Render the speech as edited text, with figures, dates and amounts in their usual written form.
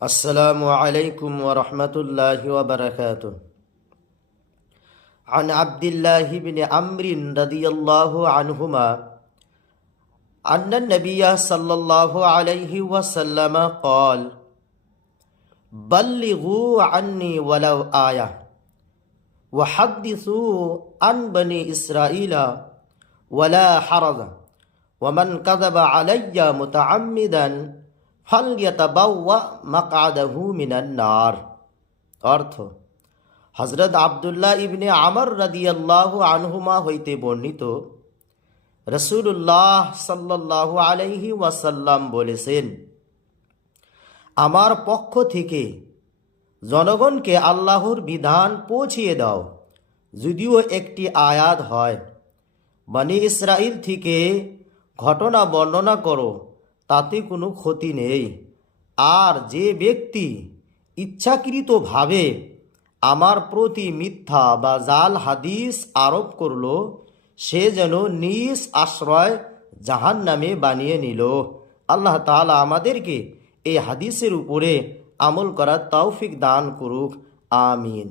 अस्सलामु अलैकुम वरहमतुल्लाहि वबरकातुह। अन अब्दिल्लाहि बिन अम्रिन रदियल्लाहु अन्हुमा अन्न नबिय्य सल्लल्लाहु अलैहि वसल्लम क़ाल बल्लिगू अन्नी वलौ आया वहद्दिसू अन बनी इस्राईला वला हरज वमन कज़ब अलय्या मुतअम्मिदन ফালইয়াতাবাওয়া মাকআদাহু মিনান নার। অর্থ, হযরত আব্দুল্লাহ ইবনে আমর রাদিয়াল্লাহু আনহুমা হইতে বর্ণিত, রাসূলুল্লাহ সাল্লাল্লাহু আলাইহি ওয়াসাল্লাম বলেছেন, আমার পক্ষ থেকে জনগণকে আল্লাহর বিধান পৌঁছিয়ে দাও, যদিও একটি আয়াত হয়। বনী ইসরাইল থেকে ঘটনা বর্ণনা করো, তাতে কোনো ক্ষতি নেই। আর যে ব্যক্তি ইচ্ছাকৃতভাবে আমার প্রতি মিথ্যা বা জাল হাদিস আরোপ করল, সে যেন নিজ আশ্রয় জাহান্নামে বানিয়ে নিল। আল্লাহ তাআলা আমাদেরকে এই হাদিসের উপরে আমল করার তৌফিক দান করুক। আমিন।